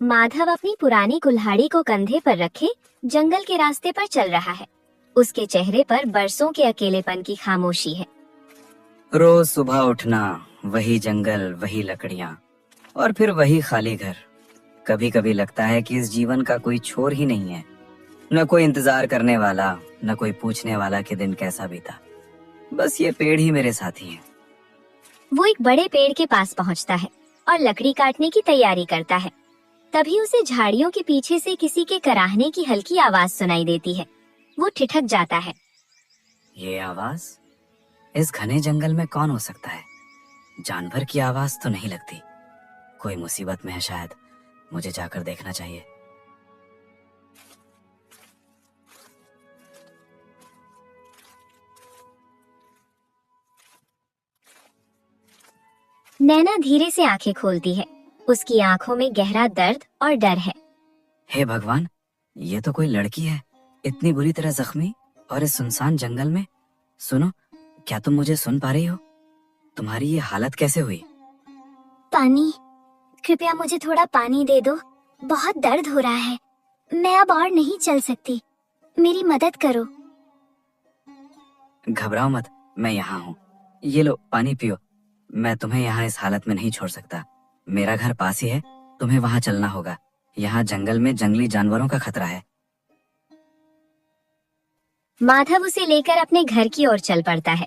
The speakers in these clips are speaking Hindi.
माधव अपनी पुरानी कुल्हाड़ी को कंधे पर रखे जंगल के रास्ते पर चल रहा है। उसके चेहरे पर बरसों के अकेलेपन की खामोशी है। रोज सुबह उठना, वही जंगल, वही लकड़ियां और फिर वही खाली घर। कभी कभी लगता है कि इस जीवन का कोई छोर ही नहीं है। न कोई इंतजार करने वाला, न कोई पूछने वाला कि दिन कैसा बीता। बस ये पेड़ ही मेरे साथी हैं। वो एक बड़े पेड़ के पास पहुंचता है और लकड़ी काटने की तैयारी करता है। तभी उसे झाड़ियों के पीछे से किसी के कराहने की हल्की आवाज सुनाई देती है। वो ठिठक जाता है। ये आवाज इस घने जंगल में कौन हो सकता है? जानवर की आवाज तो नहीं लगती। कोई मुसीबत में है शायद। मुझे जाकर देखना चाहिए। नैना धीरे से आंखें खोलती है। उसकी आंखों में गहरा दर्द और डर है। हे भगवान, ये तो कोई लड़की है, इतनी बुरी तरह जख्मी और इस सुनसान जंगल में। सुनो, क्या तुम मुझे सुन पा रही हो? तुम्हारी ये हालत कैसे हुई? पानी, कृपया मुझे थोड़ा पानी दे दो। बहुत दर्द हो रहा है। मैं अब और नहीं चल सकती। मेरी मदद करो। घबराओ मत, मैं यहाँ हूँ। ये लो पानी पियो। मैं तुम्हें यहाँ इस हालत में नहीं छोड़ सकता। मेरा घर पास ही है, तुम्हें वहाँ चलना होगा। यहाँ जंगल में जंगली जानवरों का खतरा है। माधव उसे लेकर अपने घर की ओर चल पड़ता है।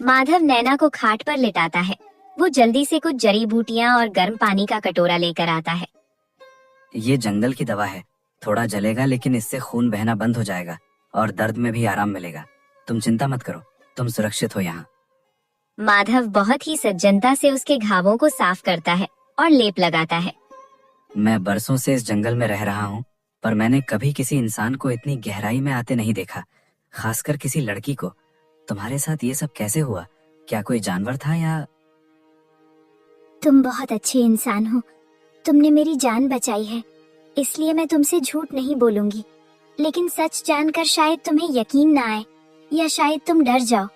माधव नैना को खाट पर लिटाता है। वो जल्दी से कुछ जड़ी बूटियां और गर्म पानी का कटोरा लेकर आता है। ये जंगल की दवा है। थोड़ा जलेगा लेकिन इससे खून बहना बंद हो जाएगा और दर्द में भी आराम मिलेगा। तुम चिंता मत करो, तुम सुरक्षित हो यहाँ। माधव बहुत ही सज्जनता से उसके घावों को साफ करता है और लेप लगाता है। मैं बरसों से इस जंगल में रह रहा हूँ, पर मैंने कभी किसी इंसान को इतनी गहराई में आते नहीं देखा, खासकर किसी लड़की को। तुम्हारे साथ ये सब कैसे हुआ? क्या कोई जानवर था या? तुम बहुत अच्छे इंसान हो। तुमने मेरी जान बचाई है, इसलिए मैं तुमसे झूठ नहीं बोलूंगी। लेकिन सच जानकर शायद तुम्हें यकीन ना आए या शायद तुम डर जाओ।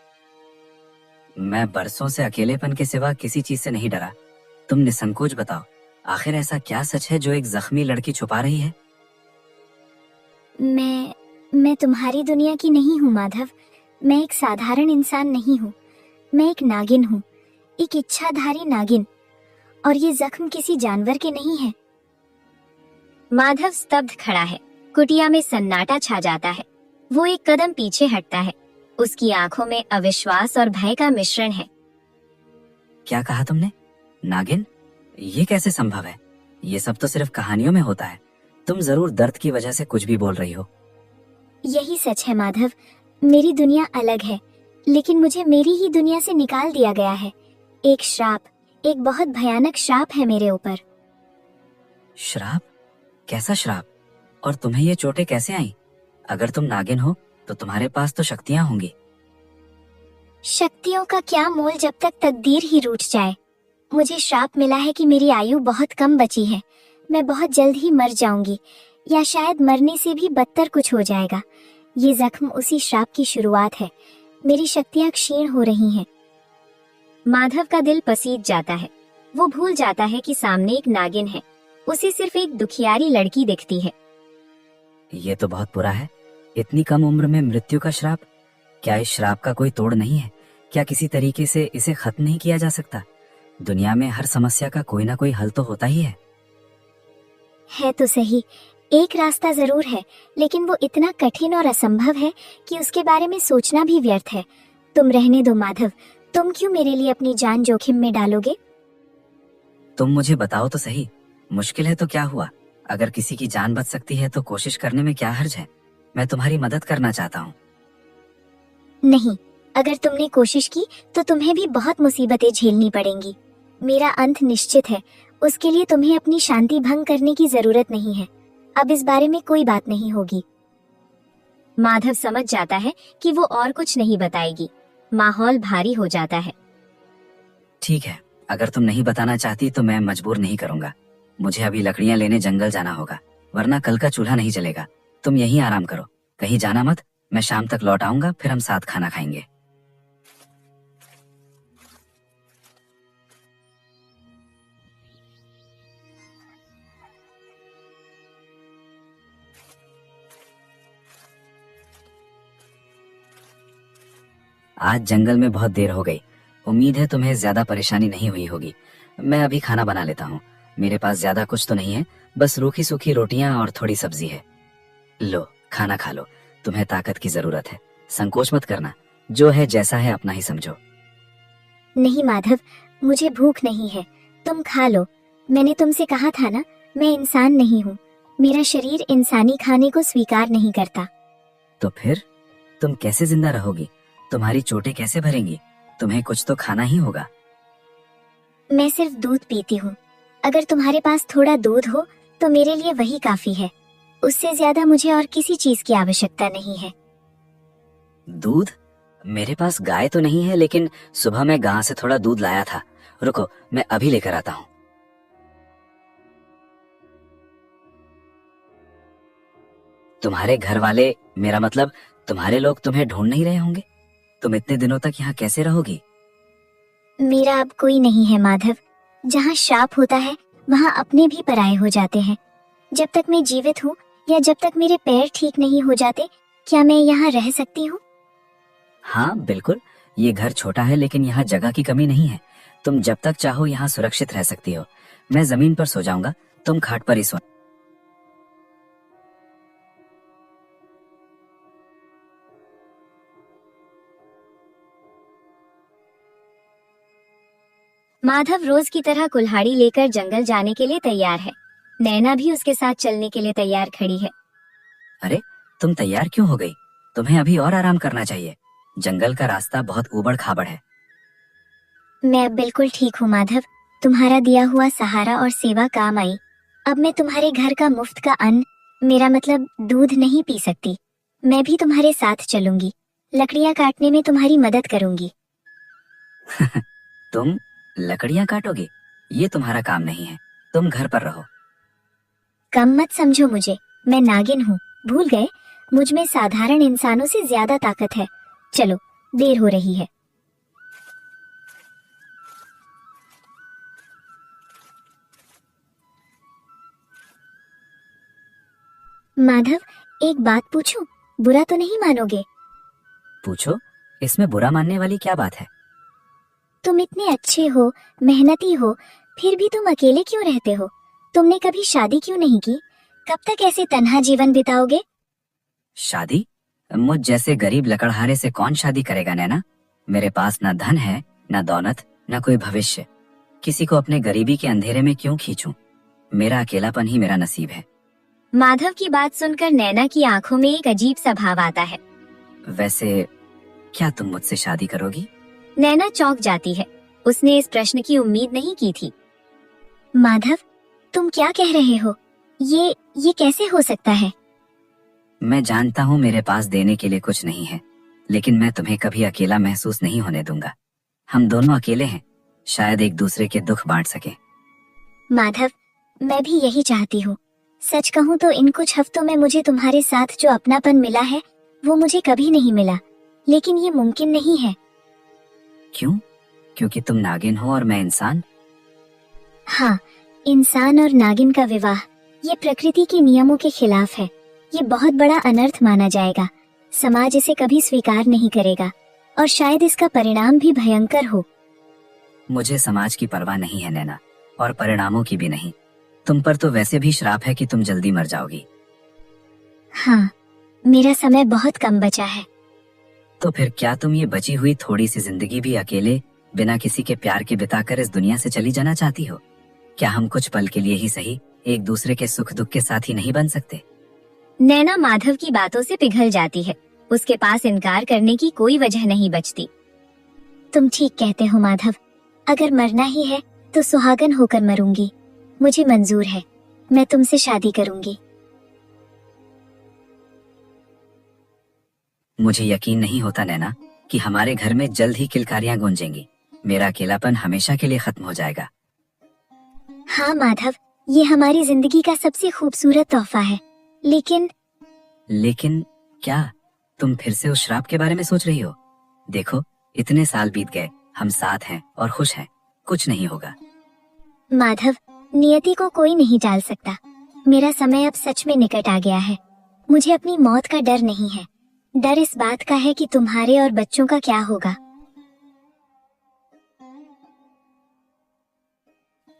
मैं बरसों से अकेलेपन के सिवा किसी चीज से नहीं डरा। तुम निसंकोच बताओ, आखिर ऐसा क्या सच है जो एक जख्मी लड़की छुपा रही है? मैं तुम्हारी दुनिया की नहीं हूँ माधव। मैं एक साधारण इंसान नहीं हूँ। मैं एक नागिन हूँ, एक इच्छाधारी नागिन। और ये जख्म किसी जानवर के नहीं है। माधव स्तब्ध खड़ा है। कुटिया में सन्नाटा छा जाता है। वो एक कदम पीछे हटता है। उसकी आंखों में अविश्वास और भय का मिश्रण है। क्या कहा तुमने? नागिन? ये कैसे संभव है? ये सब तो सिर्फ कहानियों में होता है। तुम जरूर दर्द की वजह से कुछ भी बोल रही हो। यही सच है माधव। मेरी दुनिया अलग है, लेकिन मुझे मेरी ही दुनिया से निकाल दिया गया है। एक श्राप, एक बहुत भयानक श्राप है मेरे ऊपर। श्राप? कैसा श्राप? और तुम्हें ये चोटें कैसे आई? अगर तुम नागिन हो तो तुम्हारे पास तो शक्तियां होंगी। शक्तियों का क्या मोल जब तक तकदीर ही रूठ जाए। मुझे श्राप मिला है कि मेरी आयु बहुत कम बची है। मैं बहुत जल्द ही मर जाऊंगी, या शायद मरने से भी बदतर कुछ हो जाएगा। ये जख्म उसी श्राप की शुरुआत है। मेरी शक्तियां क्षीण हो रही हैं। माधव का दिल पसीज जाता है। वो भूल जाता है कि सामने एक नागिन है। उसे सिर्फ एक दुखियारी लड़की दिखती है। ये तो बहुत बुरा है। इतनी कम उम्र में मृत्यु का श्राप। क्या इस श्राप का कोई तोड़ नहीं है? क्या किसी तरीके से इसे खत्म नहीं किया जा सकता? दुनिया में हर समस्या का कोई ना कोई हल तो होता ही है। है तो सही, एक रास्ता जरूर है, लेकिन वो इतना कठिन और असंभव है कि उसके बारे में सोचना भी व्यर्थ है। तुम रहने दो माधव। तुम क्यों मेरे लिए अपनी जान जोखिम में डालोगे? तुम मुझे बताओ तो सही, मुश्किल है तो क्या हुआ? अगर किसी की जान बच सकती है तो कोशिश करने में क्या हर्ज है? मैं तुम्हारी मदद करना चाहता हूँ। नहीं, अगर तुमने कोशिश की तो तुम्हें भी बहुत मुसीबतें झेलनी पड़ेंगी। मेरा अंत निश्चित है। उसके लिए तुम्हें अपनी शांति भंग करने की जरूरत नहीं है। अब इस बारे में कोई बात नहीं होगी। माधव समझ जाता है कि वो और कुछ नहीं बताएगी। माहौल भारी हो जाता है। ठीक है, अगर तुम नहीं बताना चाहती तो मैं मजबूर नहीं करूंगा। मुझे अभी लकड़ियां लेने जंगल जाना होगा, वरना कल का चूल्हा नहीं जलेगा। तुम यहीं आराम करो, कहीं जाना मत। मैं शाम तक लौट आऊंगा, फिर हम साथ खाना खाएंगे। आज जंगल में बहुत देर हो गई। उम्मीद है तुम्हें ज्यादा परेशानी नहीं हुई होगी। मैं अभी खाना बना लेता हूँ। मेरे पास ज्यादा कुछ तो नहीं है, बस रूखी सूखी रोटियां और थोड़ी सब्जी है। लो खाना खा लो, तुम्हें ताकत की जरूरत है। संकोच मत करना, जो है जैसा है अपना ही समझो। नहीं माधव, मुझे भूख नहीं है, तुम खा लो। मैंने तुमसे कहा था ना, मैं इंसान नहीं हूँ। मेरा शरीर इंसानी खाने को स्वीकार नहीं करता। तो फिर तुम कैसे जिंदा रहोगी? तुम्हारी चोटें कैसे भरेंगी? तुम्हें कुछ तो खाना ही होगा। मैं सिर्फ दूध पीती हूँ। अगर तुम्हारे पास थोड़ा दूध हो तो मेरे लिए वही काफी है। उससे ज्यादा मुझे और किसी चीज की आवश्यकता नहीं है। दूध? मेरे पास गाय तो नहीं है, लेकिन सुबह मैं गांव से थोड़ा दूध लाया था। रुको, मैं अभी लेकर आता हूँ। तुम्हारे घर वाले, मेरा मतलब तुम्हारे लोग तुम्हें ढूंढ नहीं रहे होंगे? तुम इतने दिनों तक यहाँ कैसे रहोगी? मेरा अब कोई नहीं है माधव। जहाँ श्राप होता है वहाँ अपने भी पराये हो जाते हैं। जब तक मैं जीवित हूँ या जब तक मेरे पैर ठीक नहीं हो जाते, क्या मैं यहाँ रह सकती हूँ? हाँ बिल्कुल, ये घर छोटा है लेकिन यहाँ जगह की कमी नहीं है। तुम जब तक चाहो यहाँ सुरक्षित रह सकती हो। मैं जमीन पर सो जाऊंगा, तुम खाट पर ही सो। माधव रोज की तरह कुल्हाड़ी लेकर जंगल जाने के लिए तैयार है। नैना भी उसके साथ चलने के लिए तैयार खड़ी है। अरे तुम तैयार क्यों हो गई? तुम्हें अभी और आराम करना चाहिए। जंगल का रास्ता बहुत ऊबड़ खाबड़ है। मैं अब बिल्कुल ठीक हूँ माधव। तुम्हारा दिया हुआ सहारा और सेवा काम आई। अब मैं तुम्हारे घर का मुफ्त का अन्न, मेरा मतलब दूध, नहीं पी सकती। मैं भी तुम्हारे साथ चलूंगी। लकड़ियाँ काटने में तुम्हारी मदद करूंगी। तुम लकड़ियां काटोगी? ये तुम्हारा काम नहीं है। तुम घर पर रहो। कम मत समझो मुझे, मैं नागिन हूँ। भूल गए? मुझ में साधारण इंसानों से ज्यादा ताकत है। चलो, देर हो रही है। माधव, एक बात पूछूं? बुरा तो नहीं मानोगे? पूछो, इसमें बुरा मानने वाली क्या बात है? तुम इतने अच्छे हो, मेहनती हो, फिर भी तुम अकेले क्यों रहते हो? तुमने कभी शादी क्यों नहीं की? कब तक ऐसे तन्हा जीवन बिताओगे? शादी? मुझ जैसे गरीब लकड़हारे से कौन शादी करेगा नैना? मेरे पास ना धन है, ना दौलत, ना कोई भविष्य। किसी को अपने गरीबी के अंधेरे में क्यों खींचूं? मेरा अकेलापन ही मेरा नसीब है। माधव की बात सुनकर नैना की आंखों में एक अजीब सा भाव आता है। वैसे क्या तुम मुझसे शादी करोगी? नैना चौंक जाती है। उसने इस प्रश्न की उम्मीद नहीं की थी। माधव, तुम क्या कह रहे हो? ये कैसे हो सकता है? मैं जानता हूँ मेरे पास देने के लिए कुछ नहीं है, लेकिन मैं तुम्हें कभी अकेला महसूस नहीं होने दूंगा। हम दोनों अकेले हैं, शायद एक दूसरे के दुख बांट सके। माधव, मैं भी यही चाहती हूँ। सच कहूँ तो इन कुछ हफ्तों में मुझे तुम्हारे साथ जो अपनापन मिला है वो मुझे कभी नहीं मिला, लेकिन ये मुमकिन नहीं है। क्यों? क्योंकि तुम नागिन हो और मैं इंसान? हाँ, इंसान और नागिन का विवाह ये प्रकृति के नियमों के खिलाफ है। ये बहुत बड़ा अनर्थ माना जाएगा। समाज इसे कभी स्वीकार नहीं करेगा और शायद इसका परिणाम भी भयंकर हो। मुझे समाज की परवाह नहीं है नैना, और परिणामों की भी नहीं। तुम पर तो वैसे भी श्राप है कि तुम जल्दी मर जाओगी। हाँ, मेरा समय बहुत कम बचा है। तो फिर क्या तुम ये बची हुई थोड़ी सी जिंदगी भी अकेले, बिना किसी के प्यार के बिताकर इस दुनिया से चली जाना चाहती हो? क्या हम कुछ पल के लिए ही सही एक दूसरे के सुख दुख के साथी नहीं बन सकते? नैना माधव की बातों से पिघल जाती है। उसके पास इनकार करने की कोई वजह नहीं बचती। तुम ठीक कहते हो माधव। अगर मरना ही है तो सुहागन होकर मरूंगी। मुझे मंजूर है। मैं तुमसे शादी करूंगी। मुझे यकीन नहीं होता नैना कि हमारे घर में जल्द ही किलकारियां गूंजेंगी। मेरा अकेलापन हमेशा के लिए खत्म हो जाएगा। हाँ माधव, ये हमारी जिंदगी का सबसे खूबसूरत तोहफा है। लेकिन क्या? तुम फिर से उस श्राप के बारे में सोच रही हो? देखो, इतने साल बीत गए, हम साथ हैं और खुश हैं। कुछ नहीं होगा। माधव, नियति को कोई नहीं टाल सकता। मेरा समय अब सच में निकट आ गया है। मुझे अपनी मौत का डर नहीं है। डर इस बात का है कि तुम्हारे और बच्चों का क्या होगा।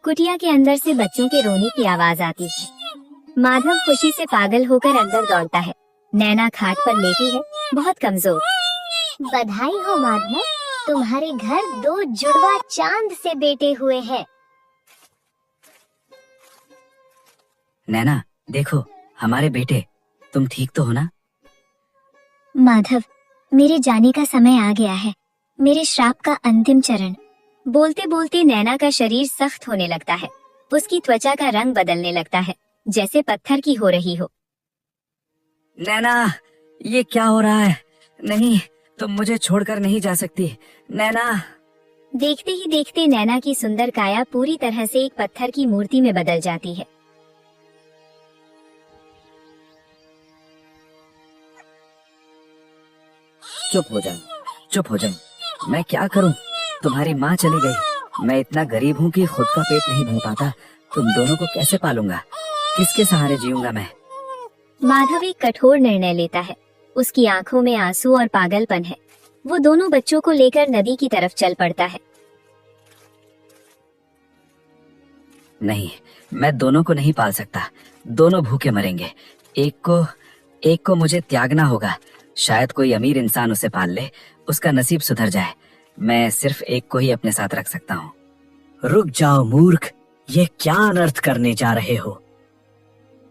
कुटिया के अंदर से बच्चों के रोने की आवाज आती है। माधव खुशी से पागल होकर अंदर दौड़ता है। नैना खाट पर लेटी है, बहुत कमजोर। बधाई हो माधव, तुम्हारे घर 2 जुड़वा चांद से बेटे हुए हैं। नैना देखो, हमारे बेटे। तुम ठीक तो हो ना? माधव, मेरे जाने का समय आ गया है, मेरे श्राप का अंतिम चरण। बोलते बोलते नैना का शरीर सख्त होने लगता है। उसकी त्वचा का रंग बदलने लगता है, जैसे पत्थर की हो रही हो। नैना, ये क्या हो रहा है? नहीं, तुम मुझे छोड़कर नहीं जा सकती। नैना। देखते ही देखते नैना की सुंदर काया पूरी तरह से एक पत्थर की मूर्ति में बदल जाती है। चुप हो जा, चुप हो जा। मैं क्या करूं? तुम्हारी माँ चली गई। मैं इतना गरीब हूँ कि खुद का पेट नहीं भर पाता। तुम दोनों को कैसे पालूंगा? किसके सहारे जीऊंगा मैं? माधव एक कठोर निर्णय लेता है। उसकी आंखों में आंसू और पागलपन है। वो दोनों बच्चों को लेकर नदी की तरफ चल पड़ता है। नहीं, मैं दोनों को नहीं पाल सकता। दोनों भूखे मरेंगे। एक को मुझे त्यागना होगा। शायद कोई अमीर इंसान उसे पाल ले, उसका नसीब सुधर जाए। मैं सिर्फ एक को ही अपने साथ रख सकता हूँ। रुक जाओ मूर्ख, ये क्या अनर्थ करने जा रहे हो?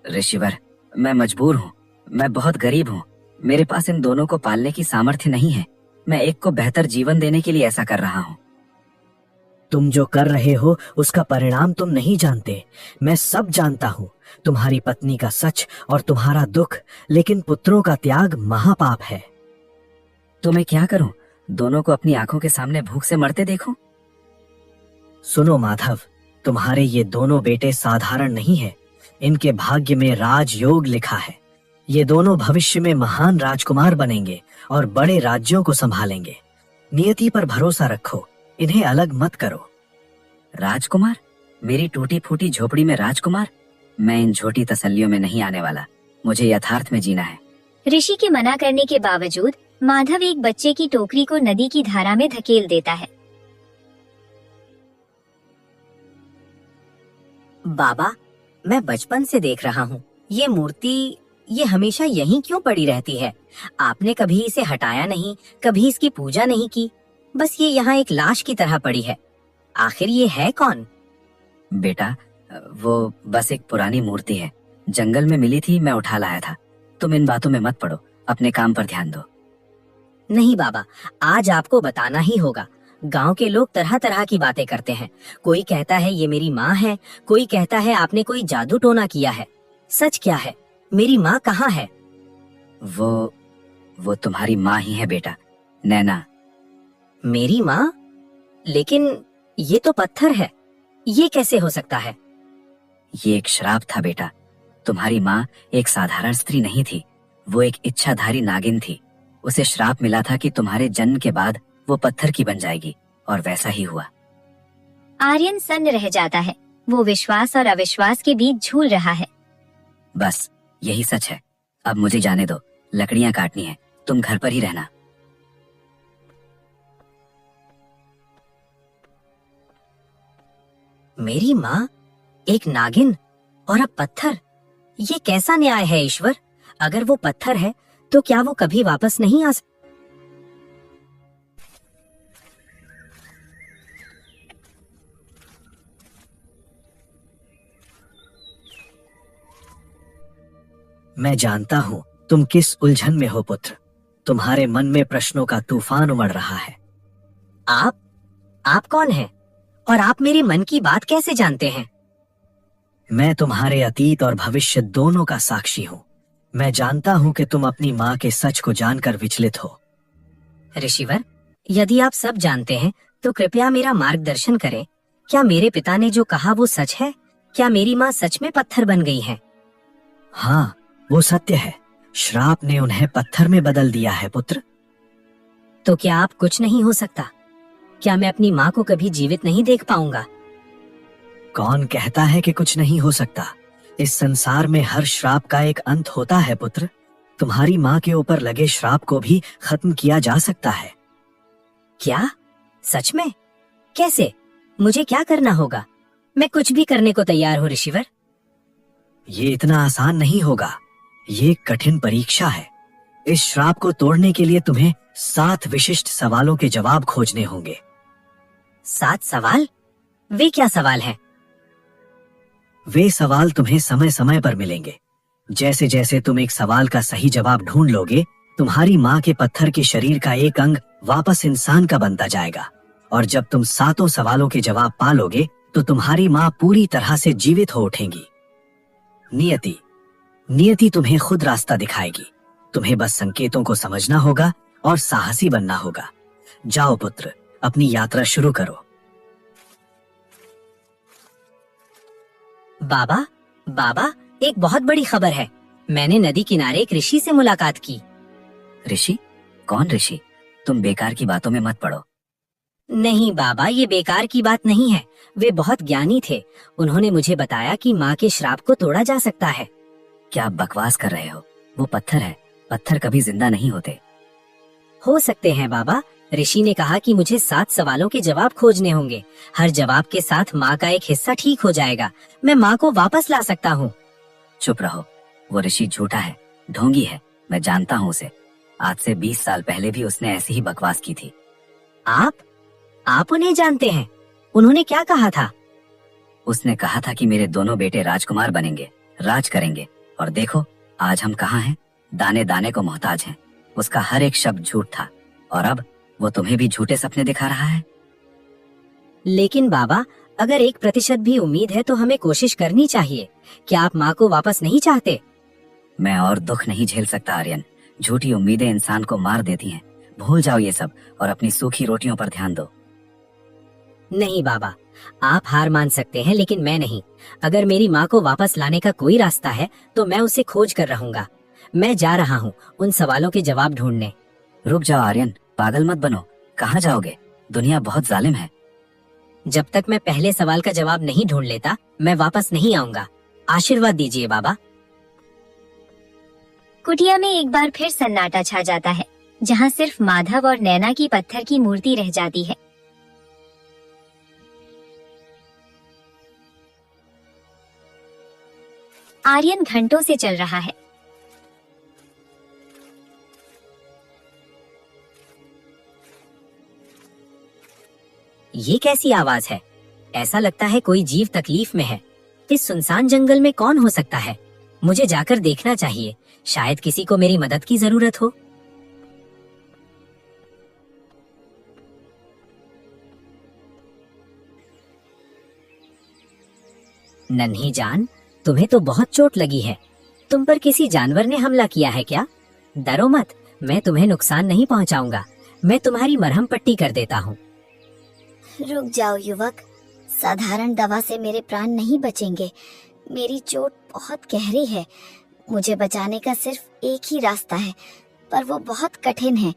ऋषिवर, मैं मजबूर हूँ। मैं बहुत गरीब हूँ। मेरे पास इन दोनों को पालने की सामर्थ्य नहीं है। मैं एक को बेहतर जीवन देने के लिए ऐसा कर रहा हूँ। तुम जो कर रहे हो उसका परिणाम तुम नहीं जानते। मैं सब जानता हूँ, तुम्हारी पत्नी का सच और तुम्हारा दुख, लेकिन पुत्रों का त्याग महापाप है। तो मैं क्या करूँ? दोनों को अपनी आंखों के सामने भूख से मरते देखूं? सुनो माधव, तुम्हारे ये दोनों बेटे साधारण नहीं है। इनके भाग्य में राजयोग लिखा है। ये दोनों भविष्य में महान राजकुमार बनेंगे और बड़े राज्यों को संभालेंगे। नियति पर भरोसा रखो, इन्हें अलग मत करो। राजकुमार? मेरी टूटी फूटी झोपड़ी में राजकुमार? मैं इन झूठी तसल्लियों में नहीं आने वाला। मुझे यथार्थ में जीना है। ऋषि के मना करने के बावजूद माधव एक बच्चे की टोकरी को नदी की धारा में धकेल देता है। बाबा, मैं बचपन से देख रहा हूँ ये मूर्ति, ये हमेशा यहीं क्यों पड़ी रहती है? आपने कभी इसे हटाया नहीं, कभी इसकी पूजा नहीं की। बस ये यहाँ एक लाश की तरह पड़ी है। आखिर ये है कौन? बेटा, वो बस एक पुरानी मूर्ति है। जंगल में मिली थी, मैं उठा लाया था। तुम इन बातों में मत पड़ो, अपने काम पर ध्यान दो। नहीं बाबा, आज आपको बताना ही होगा। गांव के लोग तरह तरह की बातें करते हैं। कोई कहता है ये मेरी माँ है, कोई कहता है आपने कोई जादू टोना किया है। सच क्या है? मेरी माँ कहाँ है? वो तुम्हारी माँ ही है बेटा, नैना। मेरी माँ? लेकिन ये तो पत्थर है, ये कैसे हो सकता है? ये एक श्राप था बेटा। तुम्हारी माँ एक साधारण स्त्री नहीं थी, वो एक इच्छाधारी नागिन थी। उसे श्राप मिला था कि तुम्हारे जन्म के बाद वो पत्थर की बन जाएगी, और वैसा ही हुआ। आर्यन सन्न रह जाता है। वो विश्वास और अविश्वास के बीच झूल रहा है। बस यही सच है। अब मुझे जाने दो, लकड़ियां काटनी है। तुम घर पर ही रहना। मेरी माँ एक नागिन और अब पत्थर, ये कैसा न्याय है ईश्वर? अगर वो पत्थर है तो क्या वो कभी वापस नहीं आ सकता? मैं जानता हूँ तुम किस उलझन में हो पुत्र। तुम्हारे मन में प्रश्नों का तूफान उमड़ रहा है। आप कौन हैं? और आप मेरे मन की बात कैसे जानते हैं? मैं तुम्हारे अतीत और भविष्य दोनों का साक्षी हूँ। मैं जानता हूँ कि तुम अपनी माँ के सच को जानकर विचलित हो। ऋषिवर, यदि आप सब जानते हैं तो कृपया मेरा मार्गदर्शन करें। क्या मेरे पिता ने जो कहा वो सच है? क्या मेरी माँ सच में पत्थर बन गई है? हाँ, वो सत्य है। श्राप ने उन्हें पत्थर में बदल दिया है पुत्र। तो क्या आप कुछ नहीं हो सकता? क्या मैं अपनी माँ को कभी जीवित नहीं देख पाऊंगा? कौन कहता है कि कुछ नहीं हो सकता? इस संसार में हर श्राप का एक अंत होता है पुत्र। तुम्हारी माँ के ऊपर लगे श्राप को भी खत्म किया जा सकता है। क्या? सच में? कैसे? मुझे क्या करना होगा? मैं कुछ भी करने को तैयार हूँ ऋषिवर। ये इतना आसान नहीं होगा। ये एक कठिन परीक्षा है। इस श्राप को तोड़ने के लिए तुम्हें 7 विशिष्ट सवालों के जवाब खोजने होंगे। 7 सवाल? वे क्या सवाल है? वे सवाल तुम्हें समय समय पर मिलेंगे। जैसे जैसे तुम एक सवाल का सही जवाब ढूंढ लोगे, तुम्हारी माँ के पत्थर के शरीर का एक अंग वापस इंसान का बनता जाएगा। और जब तुम 7 सवालों के जवाब पा लोगे तो तुम्हारी माँ पूरी तरह से जीवित हो उठेंगी। नियति तुम्हें खुद रास्ता दिखाएगी। तुम्हें बस संकेतों को समझना होगा और साहसी बनना होगा। जाओ पुत्र, अपनी यात्रा शुरू करो। बाबा, एक बहुत बड़ी खबर है। मैंने नदी किनारे एक ऋषि से मुलाकात की। ऋषि? कौन ऋषि? तुम बेकार की बातों में मत पड़ो। नहीं बाबा, ये बेकार की बात नहीं है। वे बहुत ज्ञानी थे। उन्होंने मुझे बताया कि माँ के श्राप को तोड़ा जा सकता है। क्या आप बकवास कर रहे हो? वो पत्थर है। पत्थर कभी जिंदा नहीं होते। हो सकते हैं बाबा। ऋषि ने कहा कि मुझे 7 सवालों के जवाब खोजने होंगे। हर जवाब के साथ माँ का एक हिस्सा ठीक हो जाएगा। मैं माँ को वापस ला सकता हूँ। चुप रहो। वो ऋषि झूठा है, ढोंगी है। मैं जानता हूँ उसे। आज से 20 साल पहले भी उसने ऐसी ही बकवास की थी। आप उन्हें जानते हैं? उन्होंने क्या कहा था? उसने कहा था कि मेरे दोनों बेटे राजकुमार बनेंगे, राज करेंगे। और देखो आज हम कहाँ हैं? दाने दाने को मोहताज हैं। उसका हर एक शब्द झूठ था। और अब वो तुम्हें भी झूठे सपने दिखा रहा है। लेकिन बाबा, अगर 1% भी उम्मीद है तो हमें कोशिश करनी चाहिए। क्या आप माँ को वापस नहीं चाहते? मैं और दुख नहीं झेल सकता आर्यन। झूठी उम्मीदें इंसान को मार देती हैं। भूल जाओ ये सब और अपनी सूखी रोटियों पर ध्यान दो। नहीं बाबा, आप हार मान सकते हैं लेकिन मैं नहीं। अगर मेरी माँ को वापस लाने का कोई रास्ता है तो मैं उसे खोज कर रहूंगा। मैं जा रहा हूँ उन सवालों के जवाब ढूंढने। रुक जाओ आर्यन, पागल मत बनो। कहाँ जाओगे? दुनिया बहुत जालिम है। जब तक मैं पहले सवाल का जवाब नहीं ढूंढ लेता मैं वापस नहीं आऊंगा। आशीर्वाद दीजिए बाबा। कुटिया में एक बार फिर सन्नाटा छा जाता है, जहाँ सिर्फ माधव और नैना की पत्थर की मूर्ति रह जाती है। आर्यन घंटों से चल रहा है। ये कैसी आवाज है? ऐसा लगता है कोई जीव तकलीफ में है। इस सुनसान जंगल में कौन हो सकता है? मुझे जाकर देखना चाहिए। शायद किसी को मेरी मदद की जरूरत हो। नन्ही जान, तुम्हें तो बहुत चोट लगी है। तुम पर किसी जानवर ने हमला किया है क्या? डरो मत, मैं तुम्हें नुकसान नहीं पहुंचाऊंगा। मैं तुम्हारी मरहम पट्टी कर देता हूँ। रुक जाओ युवक, साधारण दवा से मेरे प्राण नहीं बचेंगे। मेरी चोट बहुत गहरी है। मुझे बचाने का सिर्फ एक ही रास्ता है, पर वो बहुत कठिन है।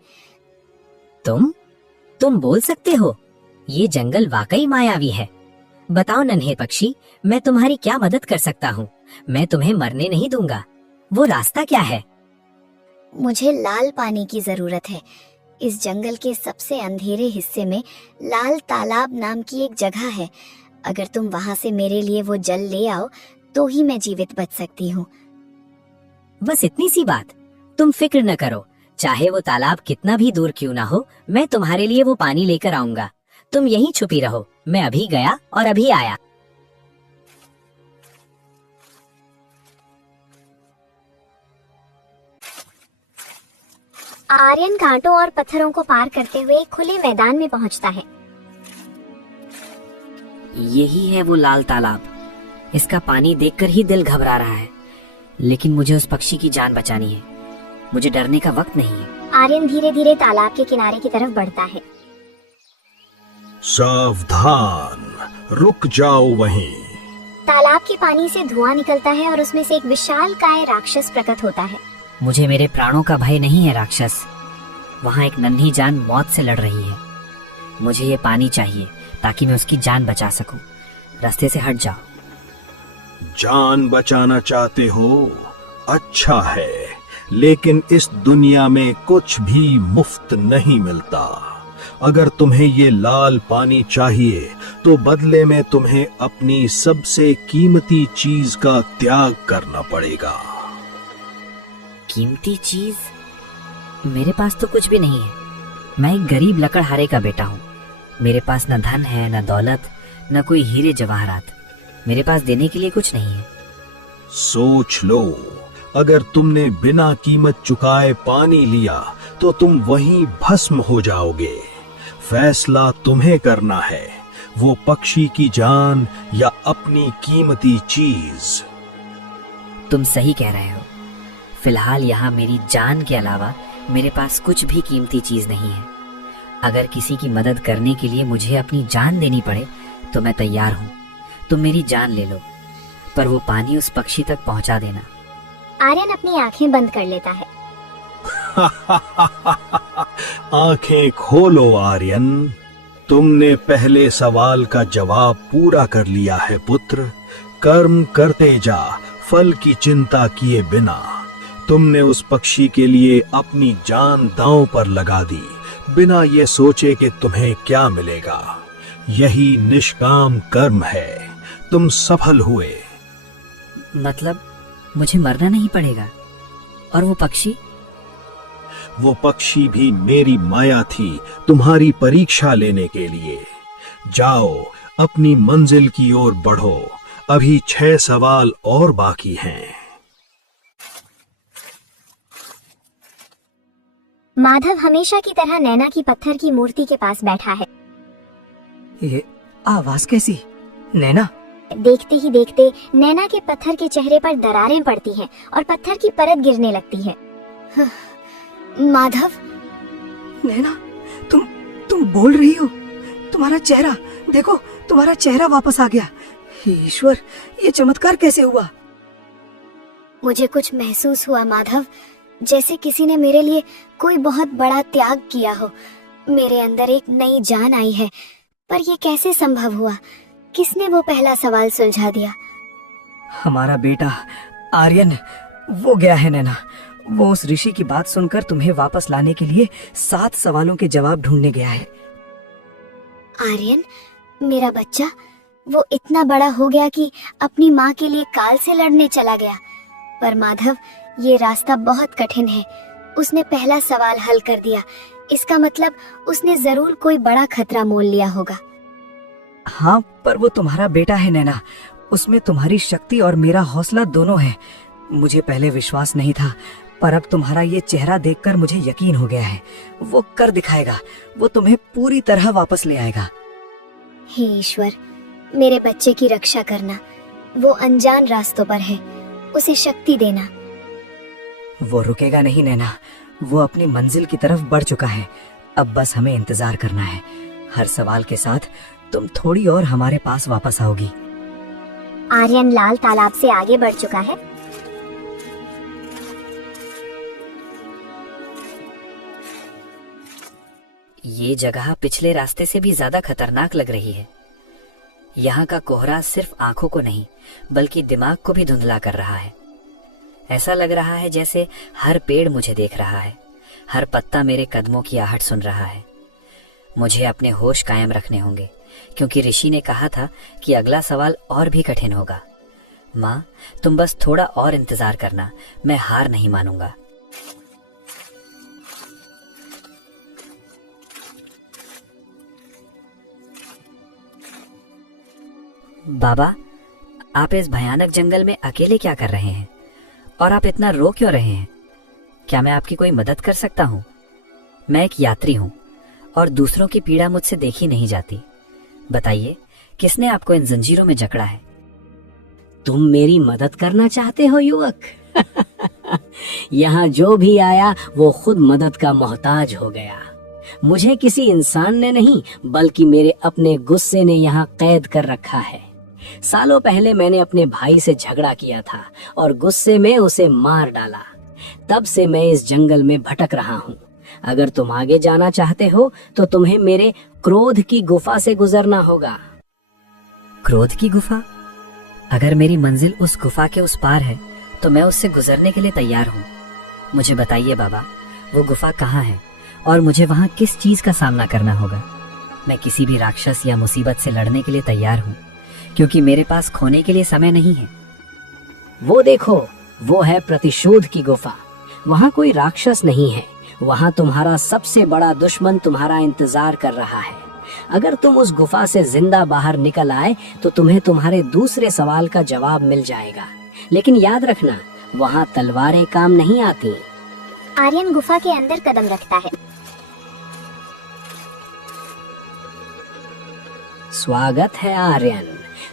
तुम बोल सकते हो? ये जंगल वाकई मायावी है। बताओ नन्हे पक्षी, मैं तुम्हारी क्या मदद कर सकता हूँ? मैं तुम्हें मरने नहीं दूंगा। वो रास्ता क्या है? मुझे लाल पानी की जरूरत है। इस जंगल के सबसे अंधेरे हिस्से में लाल तालाब नाम की एक जगह है। अगर तुम वहाँ से मेरे लिए वो जल ले आओ तो ही मैं जीवित बच सकती हूँ। बस इतनी सी बात? तुम फिक्र न करो, चाहे वो तालाब कितना भी दूर क्यों ना हो, मैं तुम्हारे लिए वो पानी लेकर आऊंगा। तुम यहीं छुपी रहो, मैं अभी गया और अभी आया। आर्यन कांटों और पत्थरों को पार करते हुए एक खुले मैदान में पहुंचता है। यही है वो लाल तालाब। इसका पानी देखकर ही दिल घबरा रहा है, लेकिन मुझे उस पक्षी की जान बचानी है। मुझे डरने का वक्त नहीं है। आर्यन धीरे धीरे तालाब के किनारे की तरफ बढ़ता है। सावधान, रुक जाओ वहीं। तालाब के पानी से धुआं निकलता है और उसमें से एक विशालकाय राक्षस प्रकट होता है। मुझे मेरे प्राणों का भय नहीं है राक्षस। वहाँ एक नन्ही जान मौत से लड़ रही है। मुझे ये पानी चाहिए ताकि मैं उसकी जान बचा सकूं। रास्ते से हट जाओ। जान बचाना चाहते हो? अच्छा है, लेकिन इस दुनिया में कुछ भी मुफ्त नहीं मिलता। अगर तुम्हें ये लाल पानी चाहिए तो बदले में तुम्हें अपनी सबसे कीमती चीज का त्याग करना पड़ेगा। कीमती चीज? मेरे पास तो कुछ भी नहीं है। मैं एक गरीब लकड़हारे का बेटा हूँ। मेरे पास न धन है, न दौलत, न कोई हीरे जवाहरात। मेरे पास देने के लिए कुछ नहीं है। सोच लो, अगर तुमने बिना कीमत चुकाए पानी लिया तो तुम वहीं भस्म हो जाओगे। फैसला तुम्हें करना है, वो पक्षी की जान या अपनी कीमती चीज। तुम सही कह रहे हो। फिलहाल यहाँ मेरी जान के अलावा मेरे पास कुछ भी कीमती चीज नहीं है। अगर किसी की मदद करने के लिए मुझे अपनी जान देनी पड़े तो मैं तैयार हूँ। तुम मेरी जान ले लो, पर वो पानी उस पक्षी तक पहुँचा देना। आर्यन अपनी आंखें बंद कर लेता है। आंखें खोलो आर्यन, तुमने पहले सवाल का जवाब पूरा कर लिया है पुत्र। कर्म करते जा, फल की चिंता किए बिना। तुमने उस पक्षी के लिए अपनी जान दांव पर लगा दी, बिना ये सोचे कि तुम्हें क्या मिलेगा। यही निष्काम कर्म है। तुम सफल हुए। मतलब मुझे मरना नहीं पड़ेगा? और वो पक्षी? वो पक्षी भी मेरी माया थी, तुम्हारी परीक्षा लेने के लिए। जाओ, अपनी मंजिल की ओर बढ़ो। अभी 6 सवाल और बाकी हैं। माधव हमेशा की तरह नैना की पत्थर की मूर्ति के पास बैठा है। ये आवाज कैसी? नैना? देखते ही देखते नैना के पत्थर के चेहरे पर दरारें पड़ती हैं और पत्थर की परत गिरने लगती है। माधव, नैना, तुम बोल रही हो? तुम्हारा चेहरा देखो, तुम्हारा चेहरा वापस आ गया। ईश्वर, ये चमत्कार कैसे हुआ? मुझे कुछ महसूस हुआ माधव, जैसे किसी ने मेरे लिए कोई बहुत बड़ा त्याग किया हो। मेरे अंदर एक नई जान आई है, पर ये कैसे संभव हुआ? किसने वो पहला सवाल सुलझा दिया? हमारा बेटा आर्यन, वो गया है नैना। वो उस ऋषि की बात सुनकर तुम्हें वापस लाने के लिए 7 सवालों के जवाब ढूंढने गया है। आर्यन, मेरा बच्चा, वो इतना बड़ा हो गया कि अपनी माँ के लिए काल से लड़ने चला गया। पर माधव, ये रास्ता बहुत कठिन है। उसने पहला सवाल हल कर दिया, इसका मतलब उसने जरूर कोई बड़ा खतरा मोल लिया होगा। हाँ, पर वो तुम्हारा बेटा है नैना। उसमें तुम्हारी शक्ति और मेरा हौसला दोनों है। मुझे पहले विश्वास नहीं था, पर अब तुम्हारा ये चेहरा देखकर मुझे यकीन हो गया है। वो कर दिखाएगा। वो तुम्हें पूरी तरह वापस ले आएगा। हे ईश्वर, मेरे बच्चे की रक्षा करना। वो अनजान रास्तों पर है, उसे शक्ति देना। वो रुकेगा नहीं नैना। वो अपनी मंजिल की तरफ बढ़ चुका है। अब बस हमें इंतजार करना है। हर सवाल के साथ तुम थोड़ी और हमारे पास वापस आओगी। आर्यन लाल तालाब से आगे बढ़ चुका है। ये जगह पिछले रास्ते से भी ज्यादा खतरनाक लग रही है। यहाँ का कोहरा सिर्फ आंखों को नहीं, बल्कि दिमाग को भी धुंधला कर रहा है। ऐसा लग रहा है जैसे हर पेड़ मुझे देख रहा है, हर पत्ता मेरे कदमों की आहट सुन रहा है। मुझे अपने होश कायम रखने होंगे, क्योंकि ऋषि ने कहा था कि अगला सवाल और भी कठिन होगा। माँ, तुम बस थोड़ा और इंतजार करना, मैं हार नहीं मानूंगा। बाबा, आप इस भयानक जंगल में अकेले क्या कर रहे हैं? और आप इतना रो क्यों रहे हैं? क्या मैं आपकी कोई मदद कर सकता हूँ? मैं एक यात्री हूँ और दूसरों की पीड़ा मुझसे देखी नहीं जाती। बताइए, किसने आपको इन जंजीरों में जकड़ा है? तुम मेरी मदद करना चाहते हो युवक? यहाँ जो भी आया वो खुद मदद का मोहताज हो गया। मुझे किसी इंसान ने नहीं, बल्कि मेरे अपने गुस्से ने यहाँ कैद कर रखा है। सालों पहले मैंने अपने भाई से झगड़ा किया था और गुस्से में उसे मार डाला। तब से मैं इस जंगल में भटक रहा हूँ। अगर तुम आगे जाना चाहते हो तो तुम्हें मेरे क्रोध की गुफा से गुजरना होगा। क्रोध की गुफा? अगर मेरी मंजिल उस गुफा के उस पार है तो मैं उससे गुजरने के लिए तैयार हूँ। मुझे बताइए बाबा, वो गुफा कहाँ है और मुझे वहाँ किस चीज का सामना करना होगा? मैं किसी भी राक्षस या मुसीबत से लड़ने के लिए तैयार हूँ, क्योंकि मेरे पास खोने के लिए समय नहीं है। वो देखो, वो है प्रतिशोध की गुफा। वहाँ कोई राक्षस नहीं है, वहाँ तुम्हारा सबसे बड़ा दुश्मन तुम्हारा इंतजार कर रहा है। अगर तुम उस गुफा से जिंदा बाहर निकल आए तो तुम्हें तुम्हारे दूसरे सवाल का जवाब मिल जाएगा। लेकिन याद रखना, वहाँ तलवारें काम नहीं आती। आर्यन गुफा के अंदर कदम रखता है। स्वागत है आर्यन।